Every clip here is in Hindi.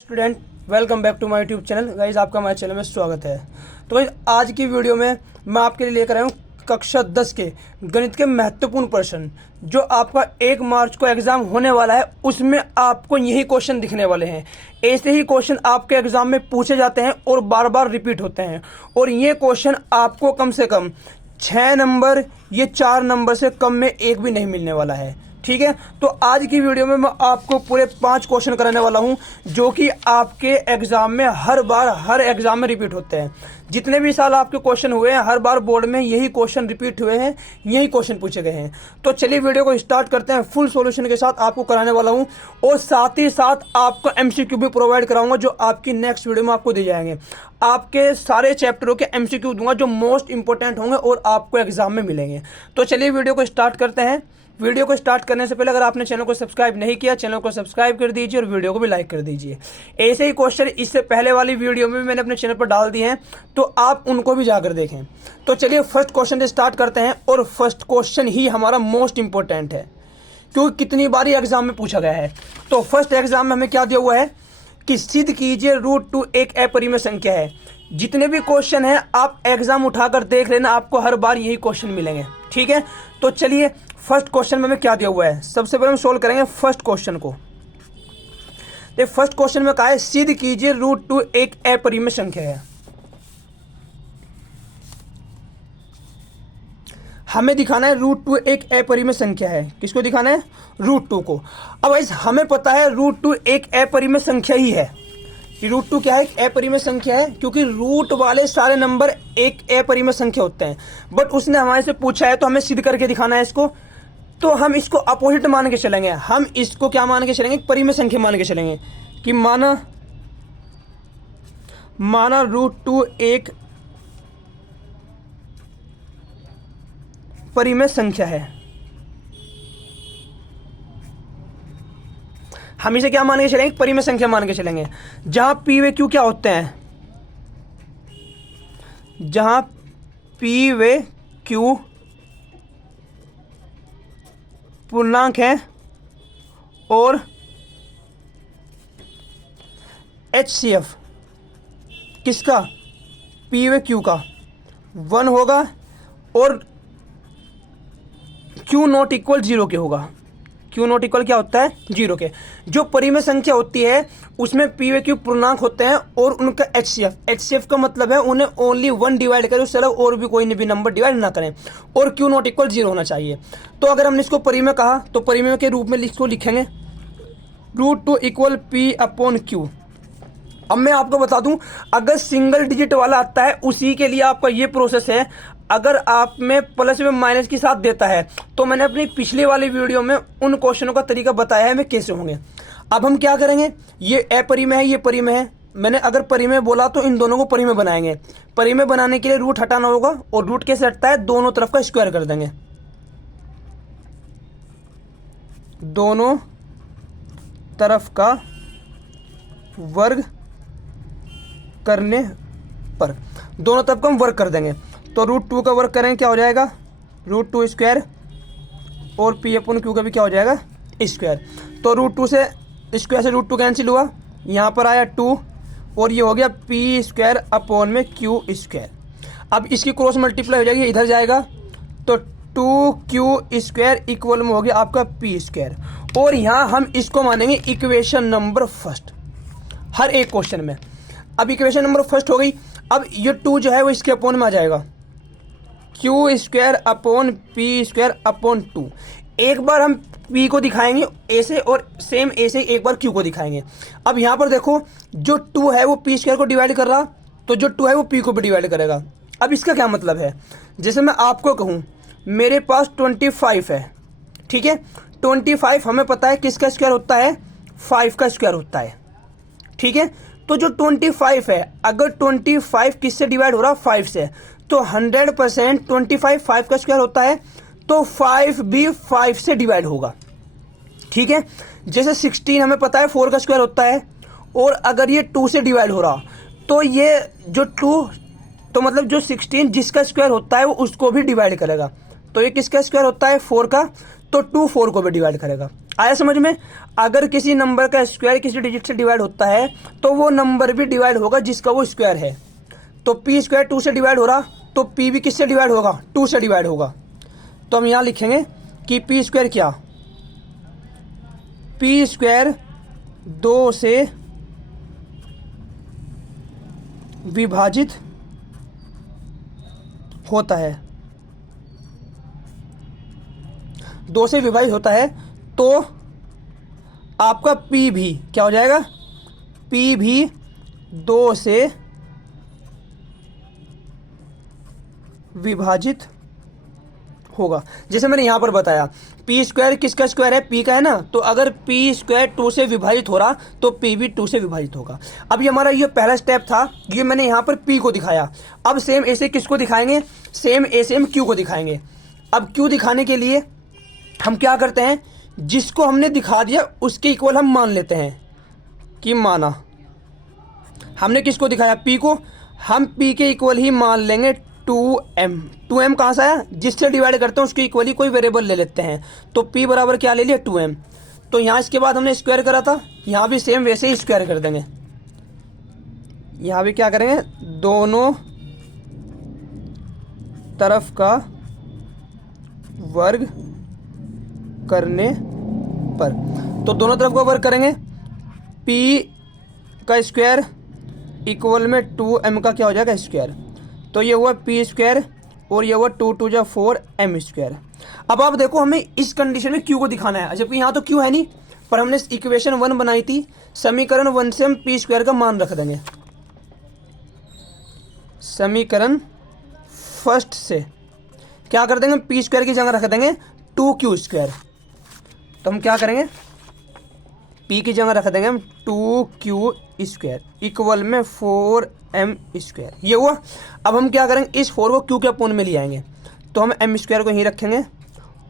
Student, welcome back to my YouTube channel. Guys, आपका हमारे चैनल में स्वागत है। तो गाइस, आज की वीडियो में मैं आपके लिए लेकर आया हूँ कक्षा 10 के गणित के महत्वपूर्ण प्रश्न, जो आपका 1 मार्च को एग्जाम होने वाला है। उसमें आपको यही क्वेश्चन दिखने वाले हैं। ऐसे ही क्वेश्चन आपके एग्जाम में पूछे जाते हैं और बार बार रिपीट होते हैं। और ये क्वेश्चन आपको कम से कम 6 नंबर, ये 4 नंबर से कम में एक भी नहीं मिलने वाला है। ठीक है, तो आज की वीडियो में मैं आपको पूरे 5 क्वेश्चन कराने वाला हूं, जो कि आपके एग्जाम में हर एग्जाम में रिपीट होते हैं। जितने भी साल आपके क्वेश्चन हुए हैं, हर बार बोर्ड में यही क्वेश्चन रिपीट हुए हैं, यही क्वेश्चन पूछे गए हैं। तो चलिए वीडियो को स्टार्ट करते हैं। फुल सॉल्यूशन के साथ आपको कराने वाला हूं और साथ ही साथ आपको एमसीक्यू भी प्रोवाइड कराऊंगा, जो आपकी नेक्स्ट वीडियो में आपको दिए जाएंगे। आपके सारे चैप्टरों के एमसीक्यू दूंगा, जो मोस्ट इंपॉर्टेंट होंगे और आपको एग्जाम में मिलेंगे। तो चलिए वीडियो को स्टार्ट करते हैं। वीडियो को स्टार्ट करने से पहले अगर आपने चैनल को सब्सक्राइब नहीं किया, चैनल को सब्सक्राइब कर दीजिए और वीडियो को भी लाइक कर दीजिए। ऐसे ही क्वेश्चन इससे पहले वाली वीडियो में भी मैंने अपने चैनल पर डाल दिए हैं, तो आप उनको भी जाकर देखें। तो चलिए फर्स्ट क्वेश्चन से स्टार्ट करते हैं। और फर्स्ट क्वेश्चन ही हमारा मोस्ट इंपॉर्टेंट है, क्योंकि कितनी बार एग्जाम में पूछा गया है। तो फर्स्ट एग्जाम में हमें क्या दिया हुआ है कि सिद्ध कीजिए √2 एक अपरिमेय संख्या है। जितने भी क्वेश्चन है आप एग्जाम उठाकर देख लेना, आपको हर बार यही क्वेश्चन मिलेंगे। ठीक है, तो चलिए फर्स्ट क्वेश्चन में हमें क्या दिया हुआ है। सबसे पहले हम सोल्व करेंगे फर्स्ट क्वेश्चन को। फर्स्ट क्वेश्चन में कहा है सिद्ध कीजिए √2 एक अपरिमेय संख्या है। हमें दिखाना है √2 एक अपरिमेय संख्या है। किसको दिखाना है? √2 को। अब इस हमें पता है √2 एक अपरिमेय संख्या ही है। √2 क्या है? एक अपरिमेय संख्या है, क्योंकि रूट वाले सारे नंबर एक अपरिमेय संख्या होते हैं। बट उसने हमारे से पूछा है तो हमें सिद्ध करके दिखाना है इसको। तो हम इसको अपोजिट मान के चलेंगे। हम इसको क्या मान के चलेंगे? परिमेय संख्या मान के चलेंगे कि माना √2 एक परिमेय संख्या है। हम इसे क्या मान के चलेंगे? परिमेय संख्या मान के चलेंगे। जहां पी व क्यू क्या होते हैं? जहां पी व क्यू पूर्णांक है और HCF किसका? पी व क्यू का 1 होगा और Q नॉट इक्वल 0 के होगा। Q नॉट इक्वल क्या होता है? 0 के। जो परिमेय संख्या होती है उसमें P व Q पूर्णांक होते हैं और उनका HCF का मतलब है उन्हें ओनली 1 डिवाइड करें, उससे अलग और भी कोई भी नंबर डिवाइड ना करें, और Q नॉट इक्वल 0 होना चाहिए। तो अगर हमने इसको परिमेय कहा तो परिमेय के रूप में इसको लिखेंगे √2 इक्वल P/Q। अब मैं आपको बता दूं, अगर सिंगल डिजिट वाला आता है उसी के लिए आपका ये प्रोसेस है। अगर आप में प्लस में माइनस के साथ देता है तो मैंने अपनी पिछली वाली वीडियो में उन क्वेश्चनों का तरीका बताया है, वे कैसे होंगे। अब हम क्या करेंगे? ये अपरिमेय है, ये परिमेय है। मैंने अगर परिमेय बोला तो इन दोनों को परिमेय बनाएंगे। परिमेय बनाने के लिए रूट हटाना होगा, और रूट कैसे हटता है? दोनों तरफ का स्क्वायर कर देंगे। दोनों तरफ का वर्ग करने पर दोनों तरफ का हम वर्ग कर देंगे। तो √2 का वर्ग करेंगे, क्या हो जाएगा? √2 स्क्वायर, और P/Q का भी क्या हो जाएगा? स्क्वायर। तो √2 से स्क्वायर से √2 कैंसिल हुआ, यहाँ पर आया 2, और ये हो गया P/Q स्क्वायर। अब इसकी क्रॉस मल्टीप्लाई हो जाएगी, इधर जाएगा तो 2Q स्क्वायर इक्वल में हो गया आपका P स्क्वायर। और यहाँ हम इसको मानेंगे इक्वेशन नंबर फर्स्ट हर एक क्वेश्चन में। अब इक्वेशन नंबर फर्स्ट हो गई। अब ये 2 जो है वो इसके अपोन में आ जाएगा, Q square upon P square upon 2। एक बार हम P को दिखाएंगे ऐसे, और सेम ऐसे एक बार Q को दिखाएंगे। अब यहाँ पर देखो, जो 2 है वो P स्क्वायर को डिवाइड कर रहा, तो जो 2 है वो P को भी डिवाइड करेगा। अब इसका क्या मतलब है? जैसे मैं आपको कहूँ मेरे पास 25 है, ठीक है। 25 हमें पता है किसका स्क्वायर होता है? 5 का स्क्वायर होता है, ठीक है। तो जो 25 है, अगर 25 किससे डिवाइड हो रहा? 5 से, तो 100% 25 5 का स्क्वायर होता है, तो 5 भी 5 से डिवाइड होगा, ठीक है। जैसे 16 हमें पता है 4 का स्क्वायर होता है, और अगर ये 2 से डिवाइड हो रहा तो ये जो 2, तो मतलब जो 16 जिसका स्क्वायर होता है वो उसको भी डिवाइड करेगा। तो ये किसका स्क्वायर होता है? 4 का, तो 2 4 को भी डिवाइड करेगा। आया समझ में? अगर किसी नंबर का स्क्वायर किसी डिजिट से डिवाइड होता है तो वो नंबर भी डिवाइड होगा जिसका वो स्क्वायर है। तो पी स्क्वायर 2 से डिवाइड हो रहा तो पी भी किससे डिवाइड होगा? 2 से डिवाइड होगा। तो हम यहां लिखेंगे कि पी स्क्वायर क्या? पी स्क्वायर 2 से विभाजित होता है, 2 से विभाजित होता है, तो आपका P भी क्या हो जाएगा? P भी 2 से विभाजित होगा। जैसे मैंने यहां पर बताया पी स्क्वायर किसका स्क्वायर है? पी का है ना। तो अगर पी स्क्वायर 2 से विभाजित हो रहा तो पी भी 2 से विभाजित होगा। अब ये हमारा ये पहला स्टेप था, ये मैंने यहां पर पी को दिखाया। अब सेम ऐसे किसको दिखाएंगे? सेम ऐसे हम क्यू को दिखाएंगे। अब क्यू दिखाने के लिए हम क्या करते हैं? जिसको हमने दिखा दिया उसके इक्वल हम मान लेते हैं कि माना। हमने किसको दिखाया? पी को। हम पी के इक्वल ही मान लेंगे 2m। 2m कहाँ से आया? जिससे डिवाइड करते हैं उसके इक्वली कोई वेरिएबल ले लेते हैं। तो p बराबर क्या ले लिया? 2m। तो यहाँ इसके बाद हमने स्क्वायर करा था, यहाँ भी सेम वैसे ही स्क्वायर कर देंगे। यहाँ भी क्या करेंगे? दोनों तरफ का वर्ग करने पर। तो दोनों तरफ का वर्ग करेंगे, p का स्क्वायर इक्वल में 2m का क्या हो जाएगा? स्क्वायर। तो ये हुआ पी स्क्वायर और ये हुआ 2 2 4 m स्क्वायर। अब आप देखो हमें इस कंडीशन में क्यू को दिखाना है, जबकि यहाँ तो क्यू है नहीं, पर हमने इक्वेशन 1 बनाई थी। समीकरण 1 से हम पी स्क्वायर का मान रख देंगे। समीकरण फर्स्ट से क्या कर देंगे? पी स्क्वायर की जगह रख देंगे 2q स्क्वायर। तो हम क्या करेंगे? पी की जगह रख देंगे हम 2q स्क्वायर इक्वल में 4m स्क्वायर। ये हुआ। अब हम क्या करेंगे? इस 4 को q के अपोन में ले आएंगे। तो हम m स्क्वायर को यहीं रखेंगे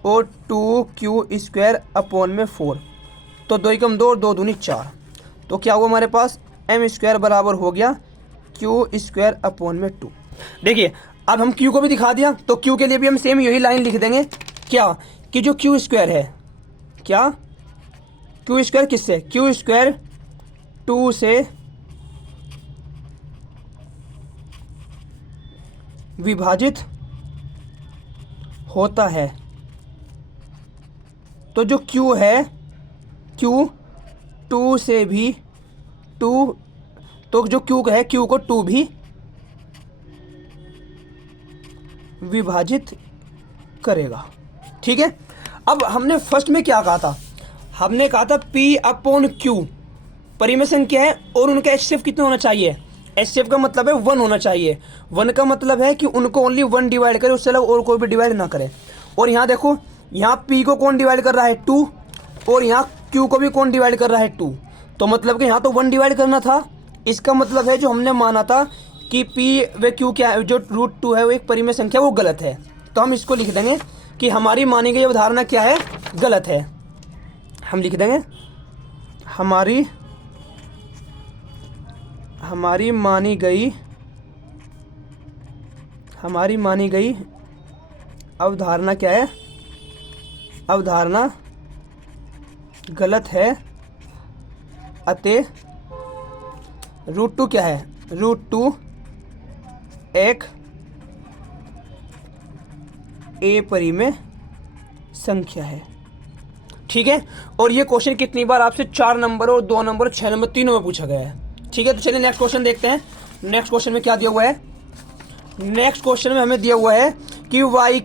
और 2q स्क्वायर अपोन में 4। तो 2 एकम 2 और 2 दूनी 4। तो क्या हुआ हमारे पास? m स्क्वायर बराबर हो गया q स्क्वायर अपोन में 2। देखिए अब हम q को भी दिखा दिया, तो q के लिए भी हम सेम यही लाइन लिख देंगे। क्या? कि जो q स्क्वायर है, क्या q स्क्वायर किससे? q स्क्वायर 2 से विभाजित होता है। तो जो q है, q 2 से भी 2, तो जो q है q को 2 भी विभाजित करेगा। ठीक है। अब हमने फर्स्ट में क्या कहा था? हमने कहा था p अपॉन q परिमेय संख्या है और उनका HCF कितना होना चाहिए? HCF का मतलब है 1 होना चाहिए। 1 का मतलब है कि उनको ओनली 1 डिवाइड करे, उससे अलग और कोई भी डिवाइड ना करे। और यहाँ देखो, यहाँ p को कौन डिवाइड कर रहा है? 2। और यहाँ q को भी कौन डिवाइड कर रहा है? 2। तो मतलब कि यहाँ तो 1 डिवाइड करना था। इसका मतलब है जो हमने माना था कि p व q क्या है, जो √2 है वो एक परिमेय संख्या, वो गलत है। तो हम इसको लिख देंगे कि हमारी मानी गई अवधारणा क्या है? गलत है। हम लिख देंगे हमारी मानी गई अवधारणा क्या है? अवधारणा गलत है, अतः √2 क्या है? √2 एक ए परिमेय संख्या है। ठीक है। और ये क्वेश्चन कितनी बार आपसे 4 नंबर और 2 नंबर 6 नंबर तीनों में पूछा गया है। ठीक है। तो चलिए नेक्स्ट क्वेश्चन देखते हैं। नेक्स्ट क्वेश्चन में क्या दिया हुआ है? नेक्स्ट क्वेश्चन में हमें दिया हुआ है कि y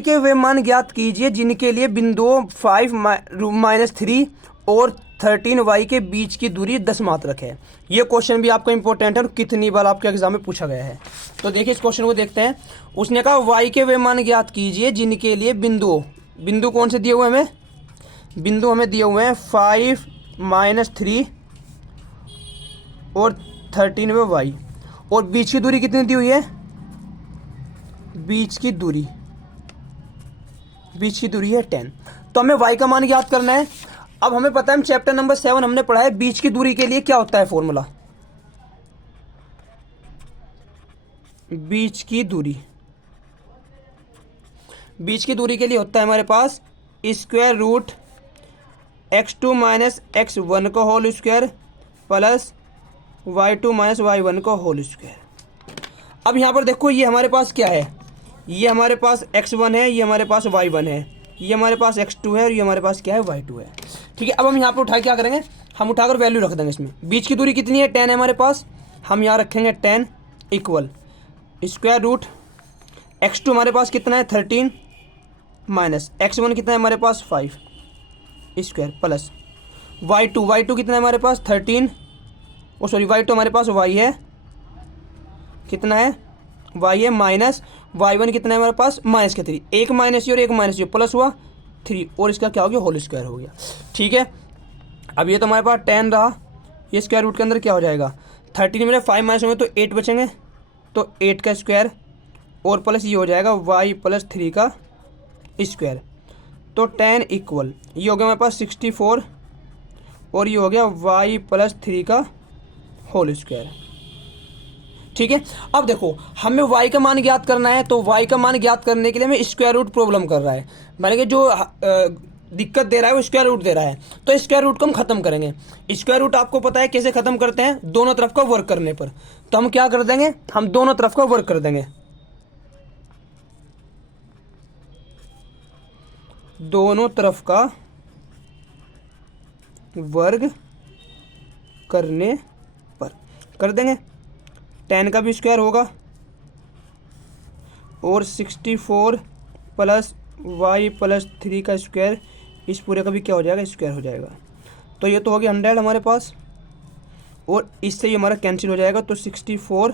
के वे मान ज्ञात कीजिए जिनके लिए बिंदुओं 5 - 3 और 13y के बीच की दूरी 10 मात्रक है। ये क्वेश्चन भी आपका इंपॉर्टेंट है और कितनी बार आपके एग्जाम में पूछा गया है। तो देखिए इस क्वेश्चन को देखते हैं। उसने कहा y के वे मान ज्ञात कीजिए जिनके लिए बिंदु कौन से दिए हुए हमें? बिंदु हमें दिए हुए हैं 5 - 3 और 13 में y, और बीच की दूरी कितनी दी हुई है? बीच की दूरी है 10। तो हमें y का मान ज्ञात करना है। अब हमें पता है, हम चैप्टर नंबर 7 हमने पढ़ा है, बीच की दूरी के लिए क्या होता है फॉर्मूला? बीच की दूरी बीच की दूरी के लिए होता है हमारे पास square root x2 minus x1 का whole square plus y2 minus y1 का होल स्क्वायर। अब यहाँ पर देखो ये हमारे पास क्या है, ये हमारे पास x1 है, ये हमारे पास y1 है, ये हमारे पास x2 है और ये हमारे पास क्या है y2 है। ठीक है, अब हम यहाँ पर उठा क्या करेंगे, हम उठाकर वैल्यू रख देंगे इसमें। बीच की दूरी कितनी है 10 है हमारे पास, हम यहाँ रखेंगे 10 इक्वल स्क्वायर रूट x2 हमारे पास कितना है 13 माइनस x1 कितना है हमारे पास 5 स्क्वायर प्लस y2 कितना है हमारे पास 13 y2 हमारे पास y है, कितना है y है माइनस y1 कितना है हमारे पास माइनस के 3, एक माइनस और एक माइनस प्लस हुआ 3 और इसका क्या हो गया होल स्क्वायर हो गया। ठीक है, अब ये तो हमारे पास 10 रहा, ये स्क्वायर रूट के अंदर क्या हो जाएगा 13 में 5 माइनस होंगे तो 8 बचेंगे, तो 8 का स्क्वायर और प्लस ये हो जाएगा y प्लस 3 का स्क्वायर, तो 10 इक्वल ये हो गया हमारे पास 64 और ये हो गया y प्लस 3 का होल स्क्वायर। ठीक है, अब देखो हमें y का मान ज्ञात करना है, तो y का मान ज्ञात करने के लिए हमें स्क्वायर रूट प्रॉब्लम कर रहा है, माने कि जो दिक्कत दे रहा है वो स्क्वायर रूट दे रहा है, तो स्क्वायर रूट को हम खत्म करेंगे। स्क्वायर रूट आपको पता है कैसे खत्म करते हैं, दोनों तरफ का वर्क करने पर। तो हम क्या कर देंगे, हम दोनों तरफ का वर्क कर देंगे, दोनों तरफ का वर्ग करने पर कर देंगे। 10 का भी स्क्वायर होगा और 64 प्लस y प्लस 3 का स्क्वायर, इस पूरे का भी क्या हो जाएगा स्क्वायर हो जाएगा, तो ये तो हो गया 100 हमारे पास और इससे ये हमारा कैंसिल हो जाएगा, तो 64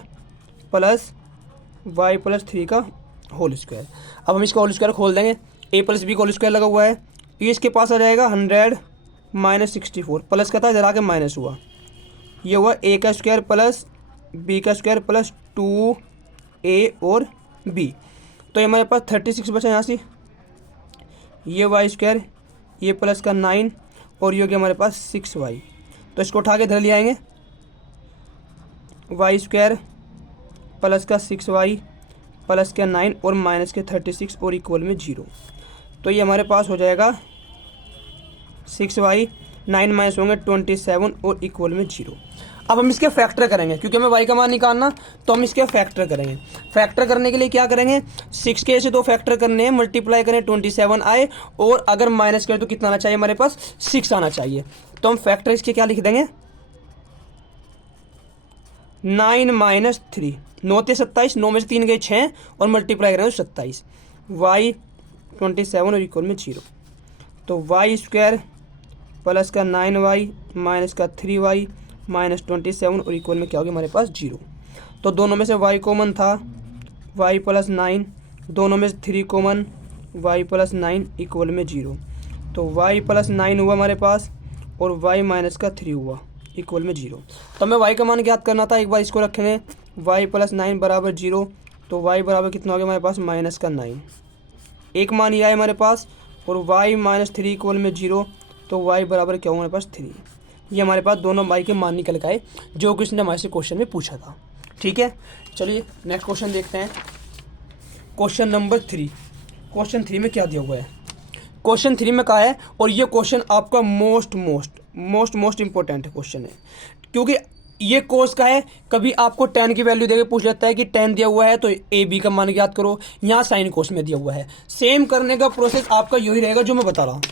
प्लस y प्लस 3 का होल स्क्वायर। अब हम इसका होल स्क्वायर खोल देंगे, a प्लस बी का होल स्क्वायर लगा हुआ है, ये इसके पास आ जाएगा 100 माइनस 64 प्लस का था इधर आके माइनस हुआ, ये हुआ a का स्क्वायर प्लस b का स्क्वायर प्लस 2a और b, तो ये हमारे पास 36 बचा यहाँ से, ये y स्क्वायर ये प्लस का 9 और ये हो गया हमारे पास 6y, तो इसको उठा के इधर ले आएंगे, y स्क्वायर प्लस का 6y प्लस का 9 और माइनस के 36 और इक्वल में 0, तो ये हमारे पास हो जाएगा 6y 9 माइनस होंगे 27 और इक्वल में 0। अब हम इसके फैक्टर करेंगे, क्योंकि हमें y का मान निकालना, तो हम इसके फैक्टर करेंगे। फैक्टर करने के लिए क्या करेंगे, 6 के से 2 फैक्टर करने हैं, मल्टीप्लाई करें 27 आए और अगर माइनस करें तो कितना आना चाहिए हमारे पास 6 आना चाहिए, तो हम फैक्टर इसके क्या लिख देंगे 9 माइनस 3, 9 से 27, 9 में से 3 गए 6 और मल्टीप्लाई करेंगे तो 27, y 27 और इक्वल में 0, तो y स्क्वायर प्लस का 9y माइनस का 3y माइनस 27 और इक्वल में क्या होगी हमारे पास 0, तो दोनों में से y कॉमन था y प्लस 9, दोनों में से 3 कॉमन y प्लस 9 इक्वल में 0, तो y प्लस 9 हुआ हमारे पास और y माइनस का 3 हुआ इक्वल में 0। तो हमें y का मान ज्ञात करना था, एक बार इसको रखेंगे y प्लस 9 बराबर 0, तो y बराबर कितना हो गया हमारे पास माइनस का 9, एक मान ये आया हमारे पास और y माइनस 3 इक्वल में 0, तो y बराबर क्या हुआ हमारे पास 3। ये हमारे पास दोनों y के मान निकल के आए जो किसी ने हमारे से क्वेश्चन में पूछा था। ठीक है, चलिए नेक्स्ट क्वेश्चन देखते हैं, क्वेश्चन नंबर 3। क्वेश्चन 3 में क्या दिया हुआ है, क्वेश्चन 3 में कहा है, और ये क्वेश्चन आपका मोस्ट इंपॉर्टेंट क्वेश्चन है, क्योंकि ये कोस का है। कभी आपको tan की वैल्यू देके पूछ लेता है कि tan दिया हुआ है तो ए बी का मान ज्ञात करो, यहाँ साइन कोस में दिया हुआ है। सेम करने का प्रोसेस आपका यही रहेगा जो मैं बता रहा हूँ।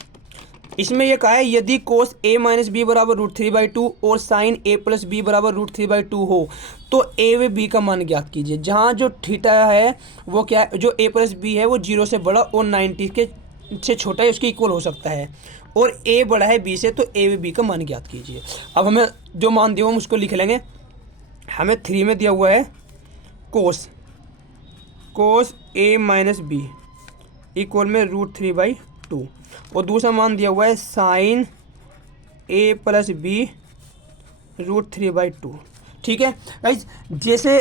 इसमें यह कहा है यदि कोस a माइनस बी बराबर √3/2 और साइन a प्लस बी बराबर √3/2 हो तो a व b का मान ज्ञात कीजिए। जहाँ जो थीटा है वो क्या है, जो a प्लस बी है वो 0 से बड़ा और 90 के से छोटा है उसके इक्वल हो सकता है, और a बड़ा है b से, तो a व b का मान ज्ञात कीजिए। अब हमें जो मान दिया हम उसको लिख लेंगे। हमें 3 में दिया हुआ है कोस a माइनस बी इक्वल में √3/2 और दूसरा मान दिया हुआ है साइन a प्लस बी √3/2। ठीक है गाइस, जैसे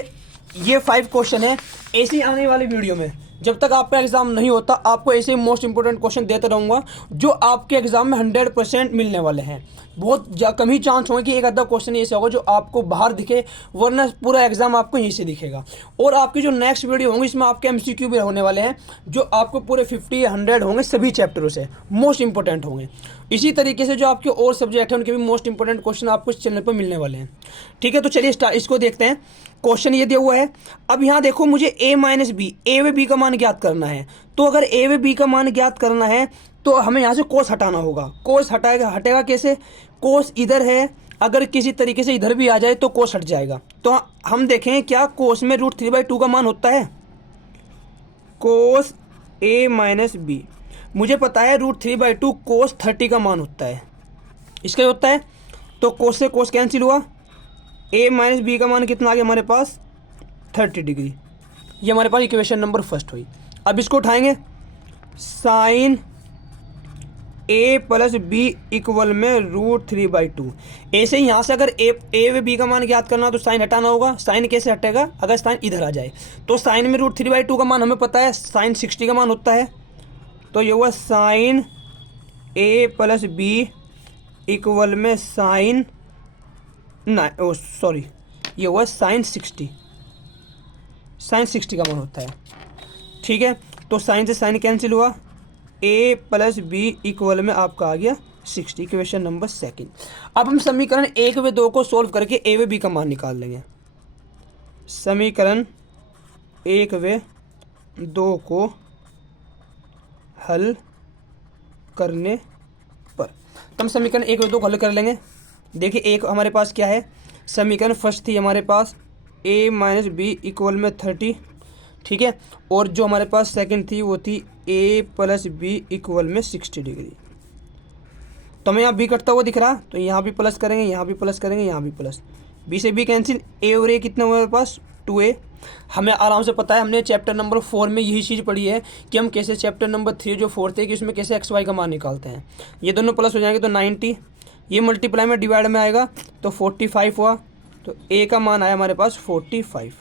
ये 5 क्वेश्चन है, ऐसे आने वाली वीडियो में जब तक आपका एग्ज़ाम नहीं होता आपको ऐसे ही मोस्ट इंपॉर्टेंट क्वेश्चन देता रहूँगा जो आपके एग्ज़ाम में 100% मिलने वाले हैं। बहुत कम ही चांस होंगे कि एक आधा क्वेश्चन ऐसे होगा जो आपको बाहर दिखे, वरना पूरा एग्ज़ाम आपको यहीं से दिखेगा। और आपकी जो नेक्स्ट वीडियो होंगी इसमें आपके MCQ भी होने वाले हैं जो आपको पूरे 50 या 100 होंगे, सभी चैप्टरों से मोस्ट इंपॉर्टेंट होंगे। इसी तरीके से जो आपके और सब्जेक्ट हैं उनके भी मोस्ट इंपॉर्टेंट क्वेश्चन आपको इस चैनल पर मिलने वाले हैं। ठीक है, तो चलिए इसको देखते हैं। क्वेश्चन ये दिया हुआ है। अब यहाँ देखो, मुझे a माइनस बी, ए व बी का मान ज्ञात करना है। तो अगर a व बी का मान ज्ञात करना है तो हमें यहाँ से कोस हटाना होगा। कोस हटेगा कैसे? कोस इधर है, अगर किसी तरीके से इधर भी आ जाए तो कोस हट जाएगा। तो हम देखें क्या कोस में √3/2 का मान होता है। कोस a माइनस बी, मुझे पता है √3/2 कोस 30 का मान होता है। इसका होता है तो कोस से कोस कैंसिल हुआ, a माइनस बी का मान कितना आ गया हमारे पास 30 डिग्री। ये हमारे पास इक्वेशन नंबर फर्स्ट हुई। अब इसको उठाएंगे, sine a plus B equal में √3/2। ऐसे ही यहाँ से अगर a व b का मान ज्ञात करना तो साइन हटाना होगा। साइन कैसे हटेगा? अगर साइन इधर आ जाए तो साइन में √3/2 का मान हमें पता है साइन 60 का मान होता है। तो ये हुआ sine a plus B equal में साइन ये हुआ साइन 60 का मान होता है। ठीक है, तो साइन से साइन कैंसिल हुआ, a प्लस बी इक्वल में आपका आ गया 60, इक्वेशन नंबर सेकंड। अब हम समीकरण 1 व 2 को सोल्व करके a व b का मान निकाल लेंगे। समीकरण 1 व 2 को हल करने पर तो हम समीकरण 1 व 2 को हल कर लेंगे। देखिए, एक हमारे पास क्या है, समीकरण फर्स्ट थी हमारे पास a माइनस बी इक्वल में 30। ठीक है, और जो हमारे पास सेकंड थी वो थी a प्लस बी इक्वल में 60 डिग्री। तो हमें यहाँ b कटता हुआ दिख रहा, तो यहाँ भी प्लस करेंगे, यहाँ भी प्लस करेंगे, यहाँ भी प्लस, b से b कैंसिल, a और a कितना हुआ हमारे पास 2a। हमें आराम से पता है, हमने चैप्टर नंबर 4 में यही चीज़ पढ़ी है कि हम कैसे चैप्टर नंबर 3 जो 4 थे कि उसमें कैसे एक्स वाई का मान निकालते हैं। ये दोनों प्लस हो जाएंगे तो 90, ये मल्टीप्लाई में डिवाइड में आएगा तो 45 हुआ, तो a का मान आया हमारे पास 45।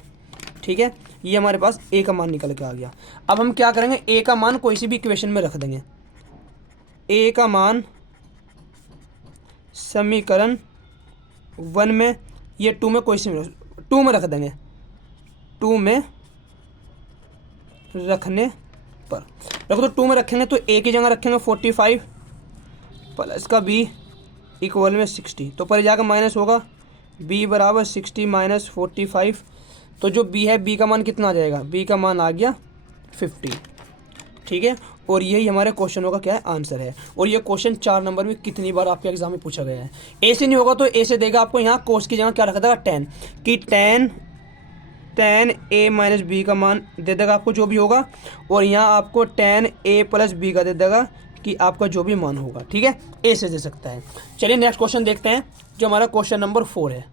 ठीक है, ये हमारे पास a का मान निकल के आ गया। अब हम क्या करेंगे, a का मान कोई सी भी इक्वेशन में रख देंगे। a का मान समीकरण 1 में, ये 2 में कोई सी 2 में रख देंगे, 2 में रखने पर रखो तो 2 में रखेंगे तो a की जगह रखेंगे 45 प्लस का b इक्वल में 60, तो पर जाकर माइनस होगा, b बराबर 60 माइनस 45। तो जो b है, b का मान कितना आ जाएगा, b का मान आ गया 50। ठीक है, और यही हमारे क्वेश्चनों का क्या है, आंसर है। और ये क्वेश्चन 4 नंबर में कितनी बार आपके एग्जाम में पूछा गया है। ए से नहीं होगा तो ए से देगा आपको यहाँ कोस की जगह क्या रख देगा 10, कि tan a माइनस बी का मान दे देगा आपको जो भी होगा, और यहाँ आपको tan a प्लस बी का दे देगा कि आपका जो भी मान होगा। ठीक है, ए से दे सकता है। चलिए नेक्स्ट क्वेश्चन देखते हैं जो हमारा क्वेश्चन नंबर 4 है।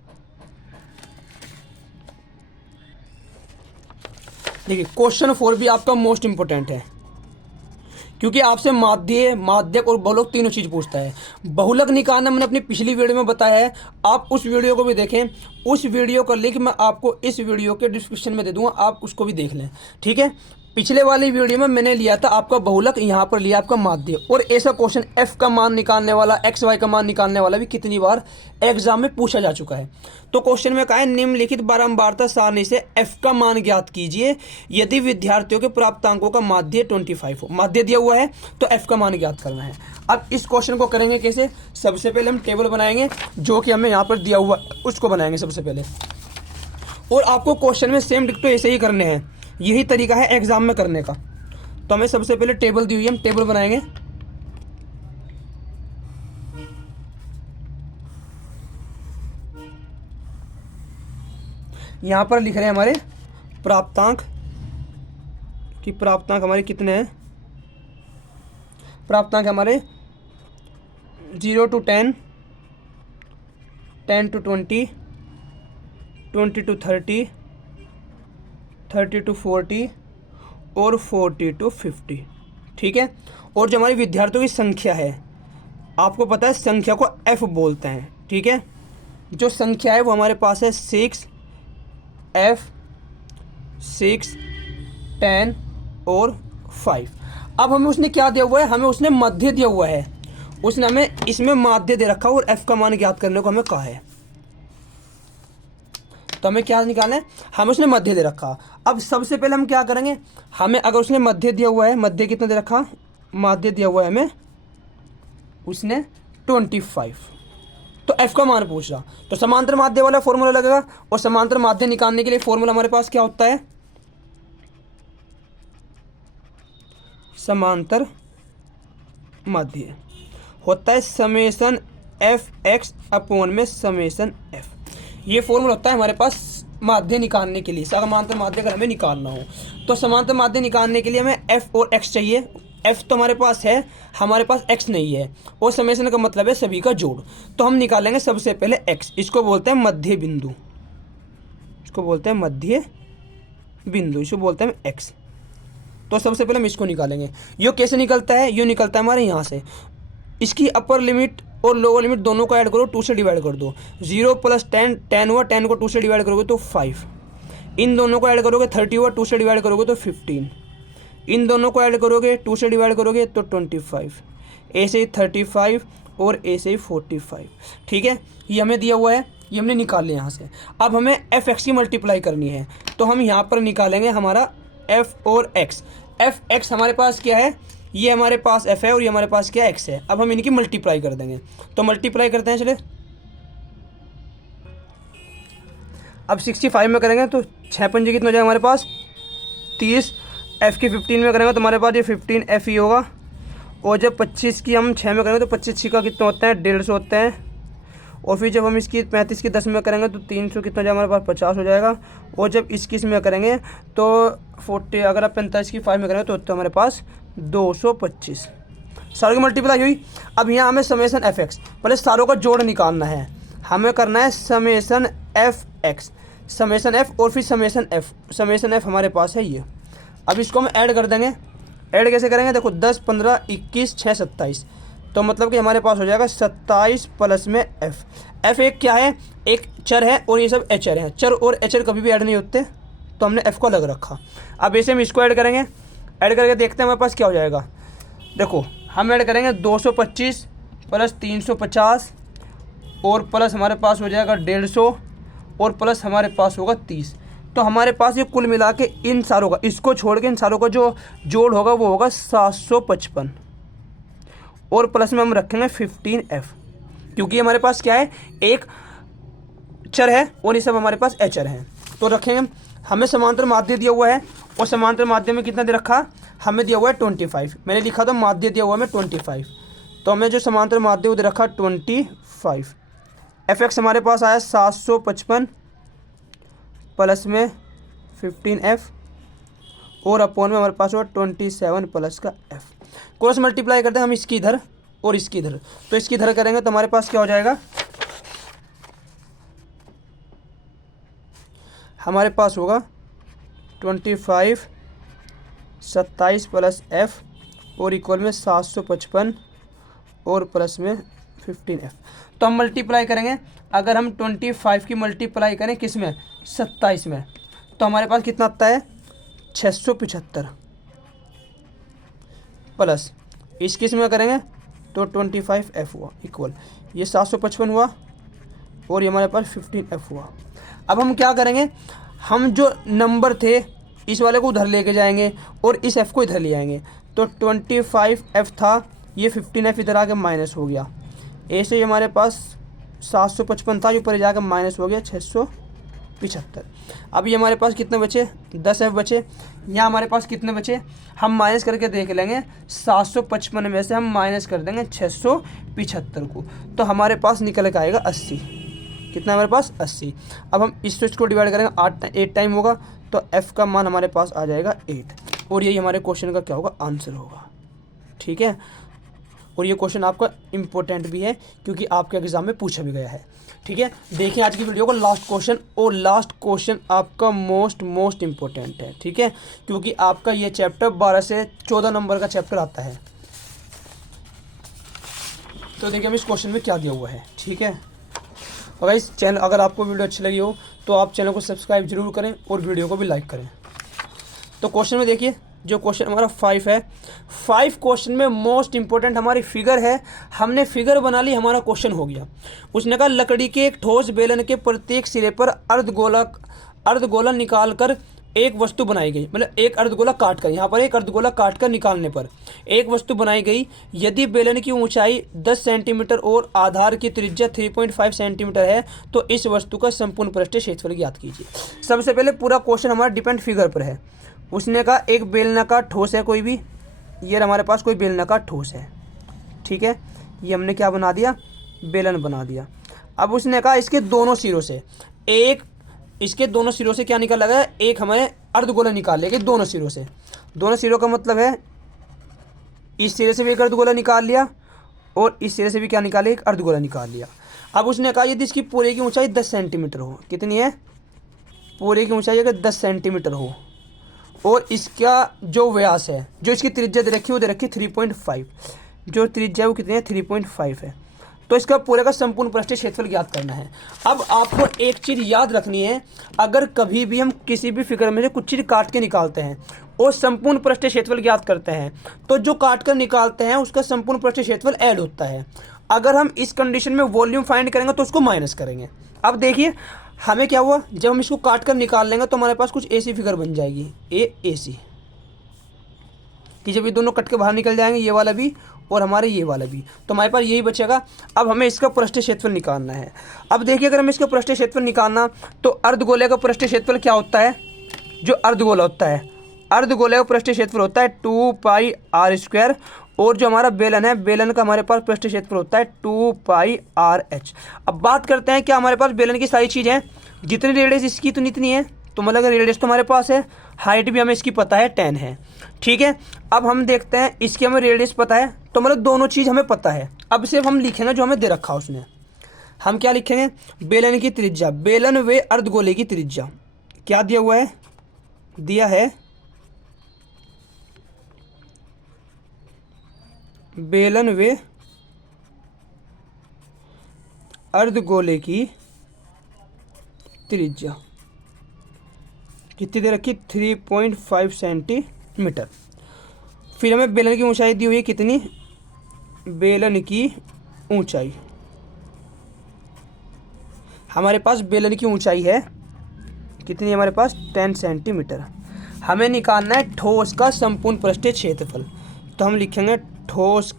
देखिए, क्वेश्चन 4 भी आपका मोस्ट इंपोर्टेंट है क्योंकि आपसे माध्यक और बहुलक तीनों चीज़ पूछता है। बहुलक निकालना मैंने अपनी पिछली वीडियो में बताया है, आप उस वीडियो को भी देखें। उस वीडियो का लिंक मैं आपको इस वीडियो के डिस्क्रिप्शन में दे दूंगा, आप उसको भी देख लें। ठीक है, पिछले वाली वीडियो में मैंने लिया था आपका बहुलक, यहाँ पर लिया आपका माध्य। और ऐसा क्वेश्चन f का मान निकालने वाला, एक्स वाई का मान निकालने वाला भी कितनी बार एग्जाम में पूछा जा चुका है। तो क्वेश्चन में कहा है, निम्नलिखित बारंबारता सारणी से f का मान ज्ञात कीजिए यदि विद्यार्थियों के प्राप्तांकों का माध्य 25 हो। माध्य दिया हुआ है तो f का मान ज्ञात करना है। अब इस क्वेश्चन को करेंगे कैसे, सबसे पहले हम टेबल बनाएंगे जो कि हमें यहाँ पर दिया हुआ उसको बनाएंगे सबसे पहले। और आपको क्वेश्चन में सेम डिक्टो ऐसे ही करने हैं, यही तरीका है एग्जाम में करने का। तो हमें सबसे पहले टेबल दी हुई है, हम टेबल बनाएंगे। यहां पर लिख रहे हैं हमारे प्राप्तांक कि प्राप्तांक हमारे कितने हैं। प्राप्तांक हमारे 0 to 10, 10 to 20, 20 to 30, 30 to 40 और 40 to 50। ठीक है, और जो हमारी विद्यार्थियों की संख्या है, आपको पता है संख्या को f बोलते हैं। ठीक है, जो संख्या है वो हमारे पास है 6, 10 और 5। अब हमें उसने क्या दिया हुआ है, हमें उसने मध्य दिया हुआ है, उसने हमें इसमें माध्य दे रखा और f का मान ज्ञात करने को हमें कहा है। तो हमें क्या निकालना है, हमें उसने मध्य दे रखा। अब सबसे पहले हम क्या करेंगे, हमें अगर उसने मध्य दिया हुआ है, मध्य कितना दे रखा, माध्य दिया हुआ है हमें उसने 25, तो f का मान पूछ रहा, तो समांतर माध्य वाला फॉर्मूला लगेगा। और समांतर माध्य निकालने के लिए फॉर्मूला हमारे पास क्या होता है, समांतर माध्य होता है समेशन एफ एक्स अपॉन में समेशन एफ। ये फॉर्मूला होता है हमारे पास माध्य निकालने के लिए। समांतर माध्य अगर हमें निकालना हो तो समांतर माध्य निकालने के लिए हमें एफ और एक्स चाहिए। एफ तो हमारे पास है, हमारे पास एक्स नहीं है, और समेशन का मतलब है सभी का जोड़। तो हम निकालेंगे सबसे पहले एक्स, इसको बोलते हैं मध्य बिंदु, इसको बोलते हैं मध्य बिंदु, इसको बोलते हैं एक्स। तो सबसे पहले हम इसको निकालेंगे। यो कैसे निकलता है, यो निकलता है हमारे यहाँ से, इसकी अपर लिमिट और लोअर लिमिट दोनों को ऐड करो, 2 से डिवाइड कर दो। 0 + 10, 10 हुआ, 10 को 2 से डिवाइड करोगे तो 5। इन दोनों को ऐड करोगे 30 हुआ, 2 से डिवाइड करोगे तो 15। इन दोनों को ऐड करोगे 2 से डिवाइड करोगे तो 25। ऐसे ही 35 और ऐसे ही 45। ठीक है, ये हमें दिया हुआ है, ये हमने निकाल लिया यहाँ से। अब हमें एफ एक्स की मल्टीप्लाई करनी है, तो हम यहाँ पर निकालेंगे हमारा एफ और एक्स। एफ एक्स हमारे पास क्या है, ये हमारे पास एफ है और ये हमारे पास क्या एक्स है। अब हम इनकी मल्टीप्लाई कर देंगे, तो मल्टीप्लाई करते हैं चले। अब 65 में करेंगे तो 6 पंजे कितना हो जाएगा हमारे पास 30। एफ की 15 में करेंगे तो हमारे पास ये 15 एफ ही होगा। और जब 25 की हम 6 में करेंगे तो 25 का कितना होता है 150 होता है। और फिर जब हम इसकी 35 की 10 में करेंगे तो 300 कितना हो जाएगा हमारे पास 50 हो जाएगा। और जब इसकी इसमें करेंगे तो 40, अगर आप 45 की 5 में करेंगे तो हमारे पास 225। सारों की मल्टीप्लाई हुई। अब यहाँ हमें समेशन एफ एक्स, पहले सारों का जोड़ निकालना है। हमें करना है summation F x, summation F और फिर समेशन एफ। समेशन एफ हमारे पास है ये। अब इसको हम ऐड कर देंगे। ऐड कैसे करेंगे, देखो 10, 15, 21, 6, 27। तो मतलब कि हमारे पास हो जाएगा 27 प्लस में एफ। एफ एक क्या है, एक चर है और ये सब एचर हैं। चर और एचर कभी भी ऐड नहीं होते, तो हमने एफ को अलग रखा। अब ऐसे हम इसको ऐड करेंगे, ऐड करके देखते हैं हमारे पास क्या हो जाएगा। देखो हम ऐड करेंगे 225 प्लस 350 और प्लस हमारे पास हो जाएगा 150 और प्लस हमारे पास होगा 30। तो हमारे पास ये कुल मिला के इन सारों का, इसको छोड़ के इन सारों का जो जोड़ होगा वो होगा 755। और प्लस में हम रखेंगे 15f, क्योंकि हमारे पास क्या है एक चर है और ये सब हमारे पास एचर हैं। तो रखेंगे। हमें समांतर माध्य दिया हुआ है और समांतर माध्य में कितना दे रखा, हमें दिया हुआ है 25। मैंने लिखा था माध्य दिया हुआ है हमें 25, तो हमें जो समांतर माध्य वो दे रखा 25। एफ एक्स हमारे पास आया 755 प्लस में 15f और अपॉन में हमारे पास हुआ 27 प्लस का f। क्रॉस मल्टीप्लाई करते हैं हम इसकी इधर और इसकी इधर, तो इसकी इधर करेंगे तो हमारे पास क्या हो जाएगा, हमारे पास होगा 25 27 प्लस f और इक्वल में 755 और प्लस में 15f। तो हम मल्टीप्लाई करेंगे। अगर हम 25 की मल्टीप्लाई करें किस में, 27 में, तो हमारे पास कितना आता है 675 प्लस इस किस में करेंगे तो 25f हुआ इक्वल, ये 755 हुआ और ये हमारे पास 15f हुआ। अब हम क्या करेंगे, हम जो नंबर थे इस वाले को उधर लेके जाएंगे और इस f को इधर ले आएंगे। तो 25f था, ये 15f इधर आके माइनस हो गया। ऐसे ही हमारे पास 755 था, ऊपर जाकर माइनस हो गया 675। अब ये हमारे पास कितने बचे, 10f बचे। यहाँ हमारे पास कितने बचे, हम माइनस करके देख लेंगे। 755 में से हम माइनस कर देंगे 675 को, तो हमारे पास निकल के आएगा 80। कितना हमारे पास 80। अब हम इस स्विच को डिवाइड करेंगे 8 टाइम होगा, तो f का मान हमारे पास आ जाएगा 8। और यही हमारे क्वेश्चन का क्या होगा, आंसर होगा। ठीक है, और ये क्वेश्चन आपका इम्पोर्टेंट भी है क्योंकि आपके एग्जाम में पूछा भी गया है। ठीक है, देखिए आज की वीडियो को लास्ट क्वेश्चन, और लास्ट क्वेश्चन आपका मोस्ट इम्पोर्टेंट है। ठीक है, क्योंकि आपका ये चैप्टर 12 से 14 नंबर का चैप्टर आता है। तो देखिए हम इस क्वेश्चन में क्या दिया हुआ है। ठीक है, और इस चैनल, अगर आपको वीडियो अच्छी लगी हो तो आप चैनल को सब्सक्राइब जरूर करें और वीडियो को भी लाइक करें। तो क्वेश्चन में देखिए जो क्वेश्चन हमारा 5 है, 5 क्वेश्चन में मोस्ट इंपॉर्टेंट हमारी फिगर है। हमने फिगर बना ली, हमारा क्वेश्चन हो गया। उसने कहा लकड़ी के एक ठोस बेलन के प्रत्येक सिरे पर अर्धगोला निकाल कर एक वस्तु बनाई गई, मतलब एक अर्धगोला काट कर, यहाँ पर एक अर्धगोला काट कर निकालने पर एक वस्तु बनाई गई। यदि बेलन की ऊंचाई 10 सेंटीमीटर और आधार की त्रिज्या 3.5 सेंटीमीटर है तो इस वस्तु का संपूर्ण पृष्ठीय क्षेत्रफल ज्ञात कीजिए। सबसे पहले पूरा क्वेश्चन हमारा डिपेंड फिगर पर है। उसने कहा एक बेलनाकार ठोस है कोई भी, ये हमारे पास कोई बेलनाकार ठोस है, ठीक है, ये हमने क्या बना दिया, बेलन बना दिया। अब उसने कहा इसके दोनों सिरों से क्या निकाला गया, एक हमें अर्धगोला निकाल लेंगे दोनों सिरों से। दोनों सिरों का मतलब है इस सिरे से भी एक अर्धगोला निकाल लिया और इस सिरे से भी क्या निकाले, एक अर्धगोला निकाल लिया। अब उसने कहा यदि इसकी पूरे की ऊंचाई 10 सेंटीमीटर हो, कितनी है, पूरे की ऊंचाई अगर 10 सेंटीमीटर हो और इसका जो व्यास है, जो इसकी त्रिज्या दे रखी है वो दे रखी है 3.5, जो त्रिज्या है वो कितनी है, 3.5 है। तो इसका पूरे का संपूर्ण पृष्ठीय क्षेत्रफल ज्ञात करना है। अब आपको एक चीज़ याद रखनी है, अगर कभी भी हम किसी भी फिगर में से कुछ चीज़ काट के निकालते हैं और संपूर्ण पृष्ठीय क्षेत्रफल ज्ञात करते हैं तो जो काट कर निकालते हैं उसका संपूर्ण पृष्ठीय क्षेत्रफल ऐड होता है। अगर हम इस कंडीशन में वॉल्यूम फाइंड करेंगे तो उसको माइनस करेंगे। अब देखिए हमें क्या हुआ, जब हम इसको काट कर निकाल लेंगे तो हमारे पास कुछ ऐसी फिगर बन जाएगी, ए सी, कि जब ये दोनों कट के बाहर निकल जाएंगे, ये वाला भी और हमारे ये वाला भी, तो हमारे पास यही बचेगा। अब हमें इसका पृष्ठीय क्षेत्रफल निकालना है। अब देखिए अगर हमें इसका पृष्ठीय क्षेत्रफल निकालना तो अर्धगोले का पृष्ठीय क्षेत्रफल क्या होता है, जो अर्धगोला होता है, अर्धगोले का पृष्ठीय क्षेत्रफल होता है 2πr², और जो हमारा बेलन है, बेलन का हमारे पास पृष्ठीय क्षेत्रफल होता है 2πrh। अब बात करते हैं क्या हमारे पास बेलन की सारी चीज़ है, जितनी रेडियस इसकी उतनी इतनी है, तो मतलब रेडियस तो हमारे पास है, हाइट भी हमें इसकी पता है 10 है, ठीक है। अब हम देखते हैं इसकी हमें रेडियस पता है, तो मतलब दोनों चीज़ हमें पता है। अब सिर्फ हम लिखेंगे जो हमें दे रखा उसने, हम क्या लिखेंगे, बेलन की त्रिज्या, बेलन व अर्धगोले की त्रिज्या क्या दिया हुआ है, दिया है बेलन व अर्धगोले की त्रिज्या कितनी दे रखी, 3.5 सेंटीमीटर। फिर हमें बेलन की ऊंचाई दी हुई है कितनी, बेलन की ऊंचाई, हमारे पास बेलन की ऊंचाई है कितनी है, हमारे पास 10 सेंटीमीटर। हमें निकालना है ठोस का संपूर्ण पृष्ठीय क्षेत्रफल, तो हम लिखेंगे ठोस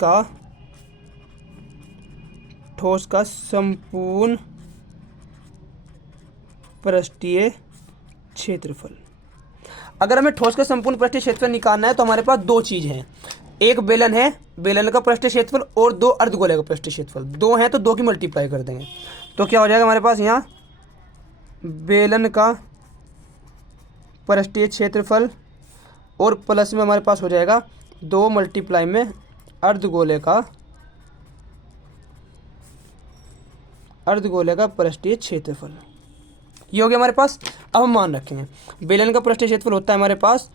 का संपूर्ण पृष्ठीय क्षेत्रफल। अगर हमें ठोस का संपूर्ण पृष्ठीय क्षेत्रफल निकालना है तो हमारे पास दो चीज़ हैं, एक बेलन है, बेलन का पृष्ठीय क्षेत्रफल, और दो अर्धगोले का पृष्ठीय क्षेत्रफल। दो हैं तो दो की मल्टीप्लाई कर देंगे, तो क्या हो जाएगा हमारे पास यहाँ बेलन का पृष्ठीय क्षेत्रफल और प्लस में हमारे पास हो जाएगा 2 मल्टीप्लाई में अर्धगोले का पृष्ठीय क्षेत्रफल। ये हो गया हमारे पास। अब हम मान रखेंगे बेलन का पृष्ठीय क्षेत्रफल होता है हमारे पास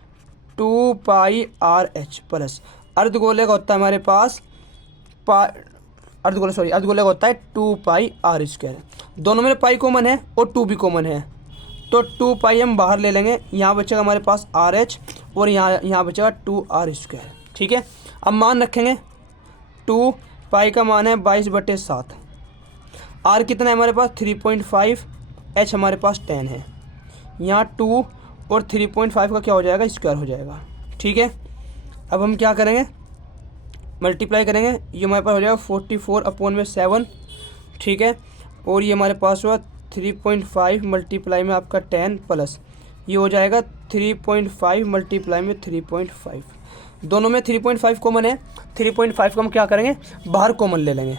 2πrh प्लस अर्धगोले का होता है हमारे पास अर्धगोले का होता है 2πr²। दोनों में पाई कॉमन है और 2 भी कॉमन है, तो 2π हम बाहर ले लेंगे, यहाँ बचेगा हमारे पास RH और यहाँ बचेगा 2r², ठीक है। अब मान रखेंगे 2π का मान है 22/7, r कितना है हमारे पास 3.5, h हमारे पास 10 है, यहाँ 2 और 3.5 का क्या हो जाएगा, स्क्वायर हो जाएगा, ठीक है। अब हम क्या करेंगे, मल्टीप्लाई करेंगे, ये हमारे पास हो जाएगा 44/7, ठीक है, और ये हमारे पास हुआ 3.5 मल्टीप्लाई में आपका 10 प्लस ये हो जाएगा 3.5 मल्टीप्लाई में 3.5, दोनों में 3.5 कॉमन है, 3.5 को हम क्या करेंगे, बाहर कॉमन ले लेंगे,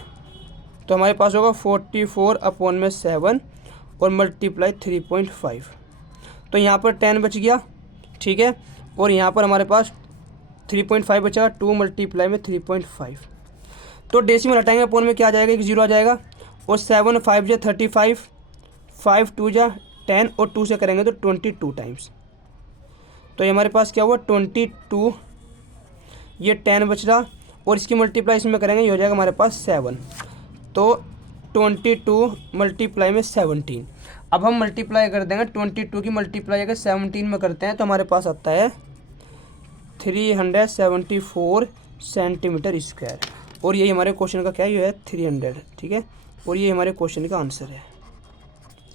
तो हमारे पास होगा 44/7 और मल्टीप्लाई 3.5, तो यहाँ पर 10 बच गया, ठीक है, और यहाँ पर हमारे पास 3.5 बचेगा, 2 मल्टीप्लाई में 3.5, तो डेसिमल हटाएंगे, अपॉन में क्या आ जाएगा, एक 0 आ जाएगा, और 7 5 जा 35, 5 2 जा 10 और 2 से करेंगे तो 22 टाइम्स, तो ये हमारे पास क्या हुआ 22, ये 10 बच रहा और इसकी मल्टीप्लाई इसमें करेंगे, ये हो जाएगा हमारे पास 7, तो 22 मल्टीप्लाई में 17। अब हम मल्टीप्लाई कर देंगे, 22 की मल्टीप्लाई अगर 17 में करते हैं तो हमारे पास आता है 374 सेंटीमीटर स्क्वायर। और यही हमारे क्वेश्चन का क्या है, ये है 300, ठीक है। और ये हमारे क्वेश्चन का आंसर है,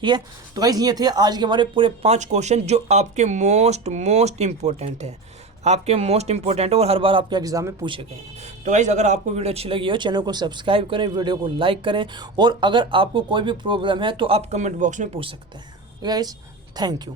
ठीक है। तो गाइस ये थे आज के हमारे पूरे 5 क्वेश्चन जो आपके मोस्ट इंपॉर्टेंट है, आपके मोस्ट इंपॉर्टेंट है और हर बार आपके एग्जाम में पूछे गए हैं। तो गाइस अगर आपको वीडियो अच्छी लगी हो, चैनल को सब्सक्राइब करें, वीडियो को लाइक करें, और अगर आपको कोई भी प्रॉब्लम है तो आप कमेंट बॉक्स में पूछ सकते हैं। Guys thank you.